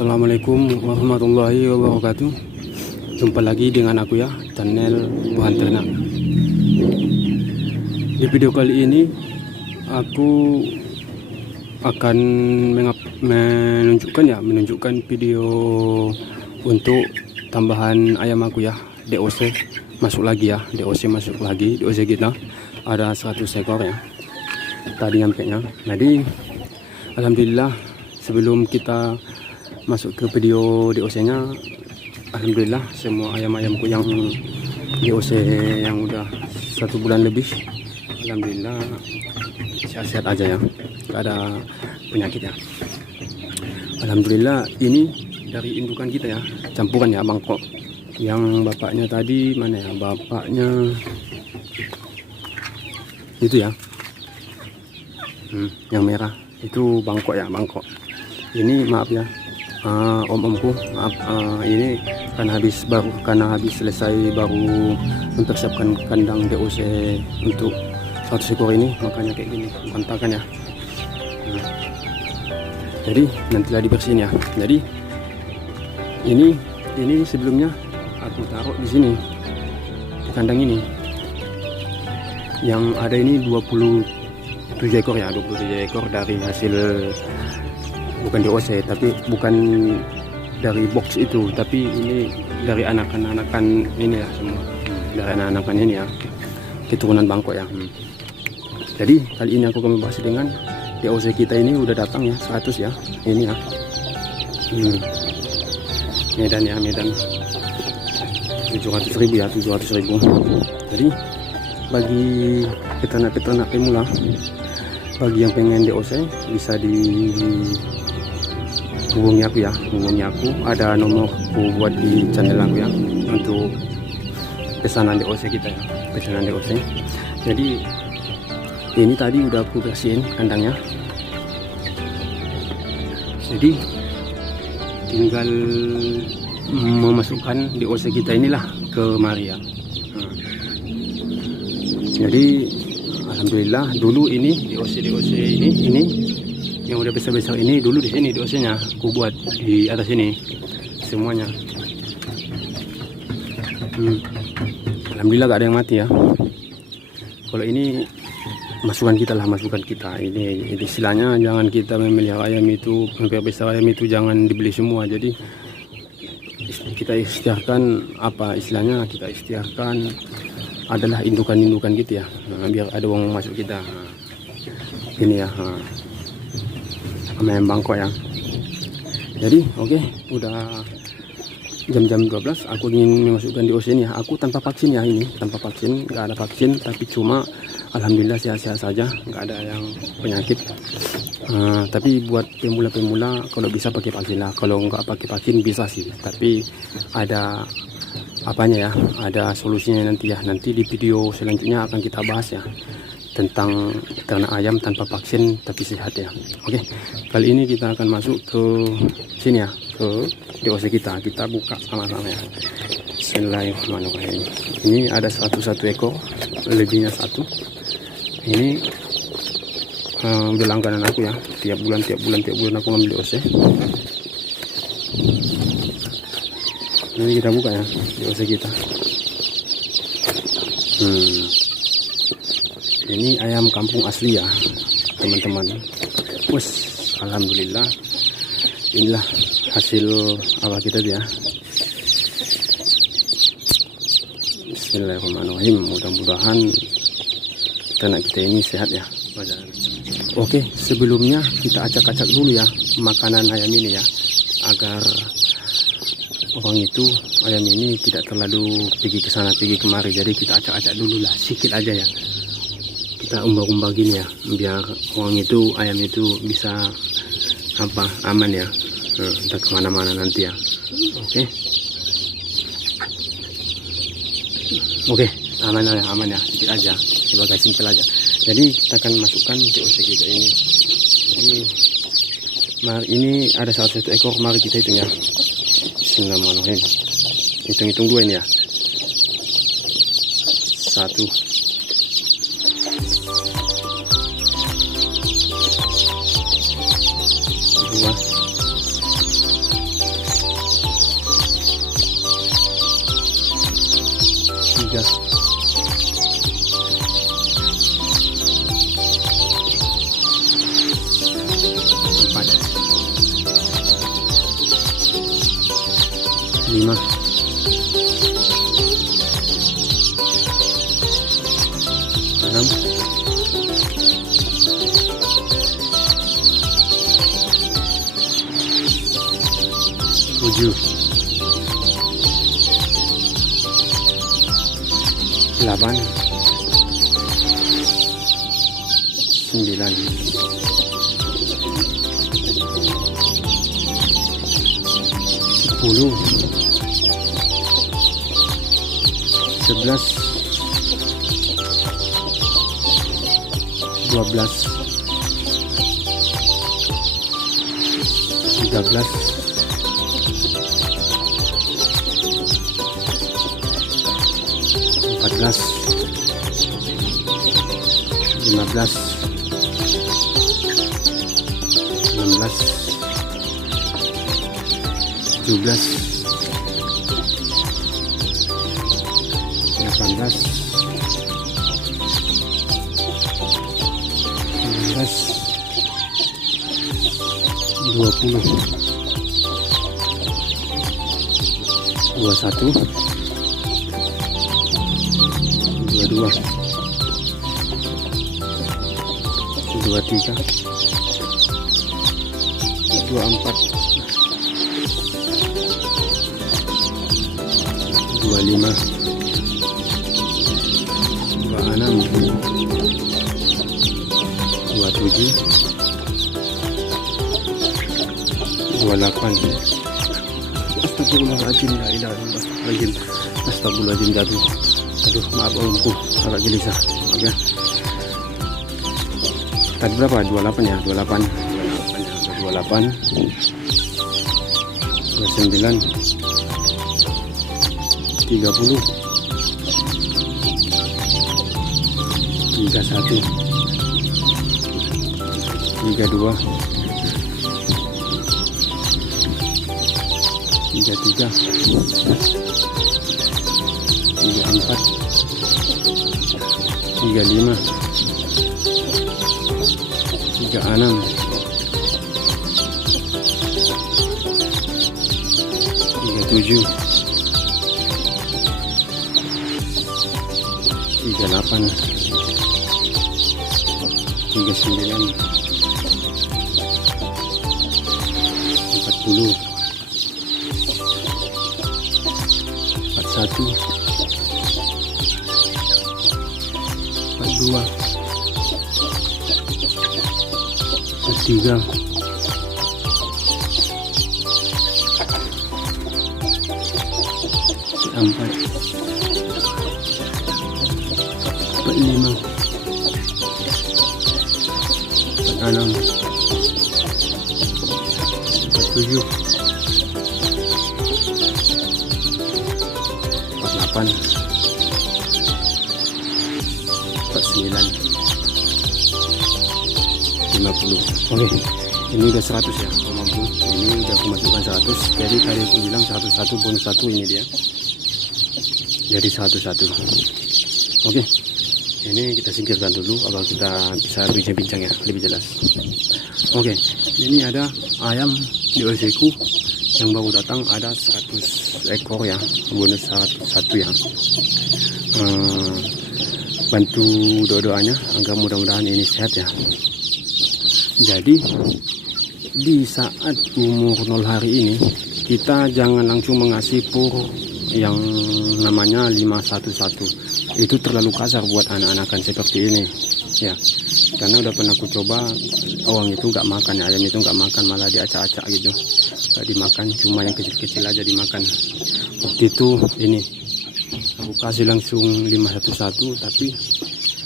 Assalamualaikum warahmatullahi wabarakatuh. Jumpa lagi dengan aku ya, channel Buhan Ternak. Di video kali ini aku akan menunjukkan video untuk tambahan ayam aku ya, DOC masuk lagi ya, DOC kita ada 100 ekor ya tadi nyampenya. Jadi alhamdulillah, sebelum kita masuk ke video DOC nya, alhamdulillah semua ayam-ayamku yang DOC yang udah 1 bulan lebih, alhamdulillah sehat-sehat aja ya, gak ada penyakit ya. Alhamdulillah, ini dari indukan kita ya, campuran ya, Bangkok. Yang bapaknya tadi mana ya, bapaknya itu ya, yang merah itu Bangkok ya, Bangkok. Ini maaf ya, om-omku maaf, ini karena habis selesai baru mempersiapkan kandang DOC untuk 100 ekor ini, makanya kayak gini berantakan ya. Jadi nantilah dibersihin ya. Jadi ini sebelumnya aku taruh di sini, di kandang ini yang ada ini 27 ekor ya, 27 ekor dari hasil, bukan DOC, tapi bukan dari box itu, tapi ini dari anakan ini ya, semua dari anakan ini ya, keturunan Bangkok ya. Jadi kali ini aku akan membahas dengan DOC kita ini udah datang ya, 100 ya, ini ya, Medan ya, Medan 700.000 ya, 700.000. Jadi bagi peternak-peternak pemula, bagi yang pengen DOC bisa hubungi aku ya, ada nomorku buat di channel aku ya, untuk pesanan DOC kita ya, pesanan DOC. Jadi ini tadi udah aku bersihin kandangnya, jadi tinggal memasukkan DOC kita inilah ke mari ya. Jadi alhamdulillah, dulu ini DOC ini yang udah besar-besar ini, dulu di sini DOC-nya aku buat di atas ini semuanya. Alhamdulillah gak ada yang mati ya. Kalau ini masukan kita ini istilahnya, jangan kita memelihara ayam itu, memperbesar ayam itu jangan dibeli semua. Jadi kita ikhtiarkan, apa istilahnya, kita ikhtiarkan adalah indukan-indukan gitu ya, biar ada uang masuk kita. Ini ya, ayam Bangkok ya. Jadi oke, udah jam 12, aku ingin memasukkan DOC ini ya. Aku tanpa vaksin ya, ini tanpa vaksin, nggak ada vaksin, tapi cuma alhamdulillah sehat-sehat saja, nggak ada yang penyakit. Tapi buat pemula-pemula kalau bisa pakai vaksin lah, kalau nggak pakai vaksin bisa sih, tapi ada apanya ya, ada solusinya nanti ya. Nanti di video selanjutnya akan kita bahas ya tentang ternak ayam tanpa vaksin tapi sehat ya. Oke, kali ini kita akan masuk ke sini ya, ke DOC kita buka sama-sama ya. Bismillahirrahmanirrahim. Ini ada 101 ekor, lebihnya 1. Ini udah langganan aku ya, tiap bulan aku ngambil DOC. Ini kita buka ya DOC kita. Ini ayam kampung asli ya teman-teman. Alhamdulillah, inilah hasil apa kita ya. Bismillahirrahmanirrahim. Mudah-mudahan ternak kita ini sehat ya. Oke, sebelumnya kita acak-acak dulu ya makanan ayam ini ya, agar orang itu, ayam ini tidak terlalu pergi ke sana pergi kemari. Jadi kita acak-acak dulu lah, sedikit aja ya, kita umbar-umbar gini ya, biar orang itu, ayam itu bisa aman ya, entah kemana-mana nanti ya. Oke, aman ya, sedikit aja, sebagai simpel aja. Jadi kita akan masukkan DOC kita ini. Jadi ini ada 101 ekor, mari kita hitung ya. Bismillahirrahmanirrahim. Hitung-hitung dua ini ya. 1, 2, 5, 6, 7, 8, 9, 10, 11, 12, 13, 14, 15, 16, 17, 18, 19, 20, 21, 22, 23, 24, 25, 26, 27, 28. Astagfirullahaladzim, la ilaha illallah, astagfirullahaladzim, jatuh. Aduh, maaf omku, agak gelisah. Oke. Tadi berapa? 28 ya, 28 ya, 28, 29, 30, 31, 32, 33, 34, 35, 36, 37, 38, 39, 40, 41, 42, 43, 44, 45, 46, 47, 48, 49, 50. Oke, ini udah 100 ya, mampu. Ini udah aku masukkan 100. Jadi tadi aku bilang 101 bonus 1, ini dia. Jadi 101. Oke, ini kita singkirkan dulu agar kita bisa bincang-bincang ya, lebih jelas. Oke, ini ada ayam di OC ku yang baru datang, ada 100 ekor ya, bonus 1 ya. Bantu doa-doanya agar mudah-mudahan ini sehat ya. Jadi di saat umur 0 hari ini, kita jangan langsung mengasih pur yang namanya 511. Itu terlalu kasar buat anak-anakan seperti ini ya, karena udah pernah aku coba, orang itu nggak makan ya, ayam itu nggak makan, malah diacak-acak gitu, nggak dimakan, cuma yang kecil-kecil aja dimakan. Waktu itu ini aku kasih langsung 511, tapi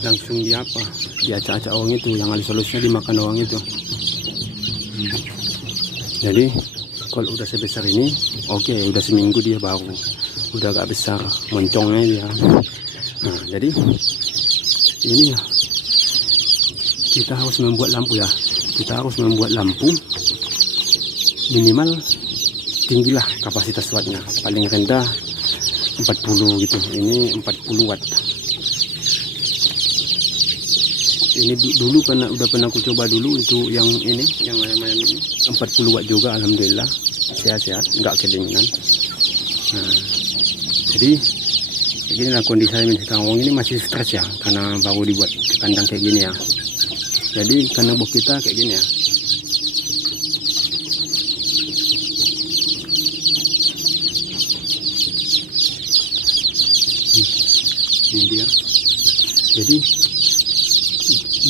langsung diacak-acak orang itu, yang halus-halusnya dimakan orang itu. Jadi kalau udah sebesar ini, oke, udah seminggu dia baru, udah agak besar moncongnya dia. Nah, jadi ini ya, kita harus membuat lampu ya, kita harus membuat lampu minimal tinggilah kapasitas wattnya, paling rendah 40 gitu, ini 40 watt. Ini dulu udah pernah aku coba dulu itu yang ini, yang ayam-ayam ini 40 watt juga, alhamdulillah sehat-sehat, nggak kedinginan. Nah, jadi beginilah kondisi saya sekarang. Wong ini masih stres ya, karena baru dibuat kandang kayak gini ya. Jadi kandang bok kita kayak gini ya. Ini dia. Jadi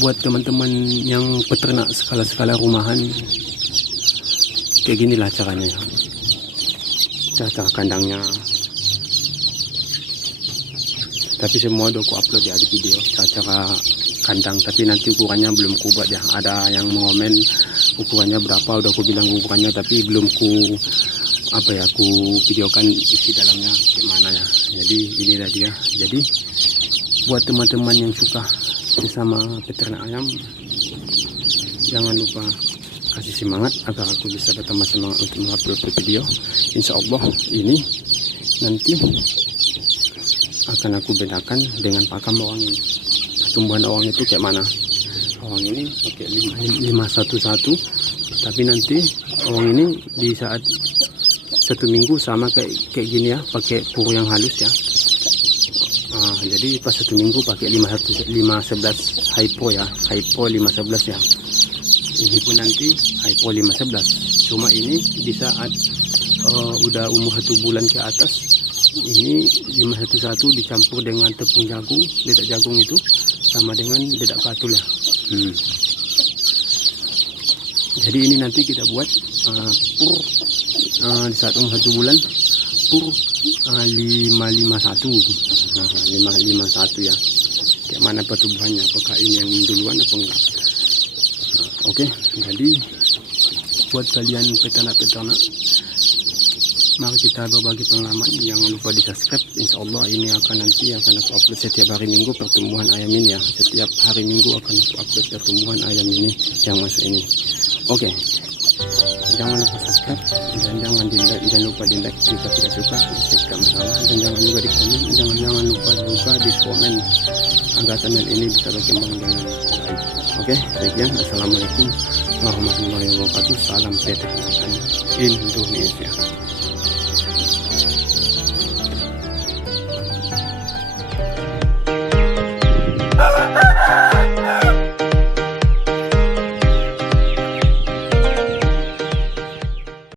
buat teman-teman yang peternak skala-skala rumahan, kayak ginilah caranya ya. Cara kandangnya. Tapi semua udah aku upload ya di video cara kandang, tapi nanti ukurannya belum ku buat ya. Ada yang mengomen ukurannya berapa, udah aku bilang ukurannya, tapi belum ku videokan isi dalamnya gimana ya. Jadi inilah dia. Jadi buat teman-teman yang suka bersama peternak ayam, jangan lupa kasih semangat agar aku bisa bertambah semangat untuk mengupload video. Insya Allah ini nanti akan aku bedakan dengan pakam awang ini. Pertumbuhan awang itu kayak mana. Awang ini pakai 511, tapi nanti awang ini di saat 1 minggu sama kayak gini ya, pakai puru yang halus ya. Jadi pas 1 minggu pakai 511 hypo ya, hypo 511 ya. Ini pun nanti hypo 511. Cuma ini di saat udah umur 1 bulan ke atas, ini 511 dicampur dengan tepung jagung, dedak jagung itu sama dengan dedak katul ya. Jadi ini nanti kita buat pur di saat umur 1 bulan, pur 551 ya. Kayak mana pertumbuhannya, apakah ini yang duluan apa enggak. Oke, jadi buat kalian peternak-peternak, mari kita berbagi pengalaman. Jangan lupa di subscribe. Insya Allah ini akan aku upload setiap hari Minggu pertumbuhan ayam ini ya. Setiap hari Minggu akan aku upload pertumbuhan ayam ini yang masuk ini. Oke, jangan lupa subscribe dan jangan lupa di like jika tidak suka, dislike tidak masalah, dan jangan lupa di komen. Jangan lupa juga di komen agar channel ini bisa berkembang dengan baik. Oke, sekian. Assalamualaikum warahmatullahi wabarakatuh. Salam peternakan Indonesia.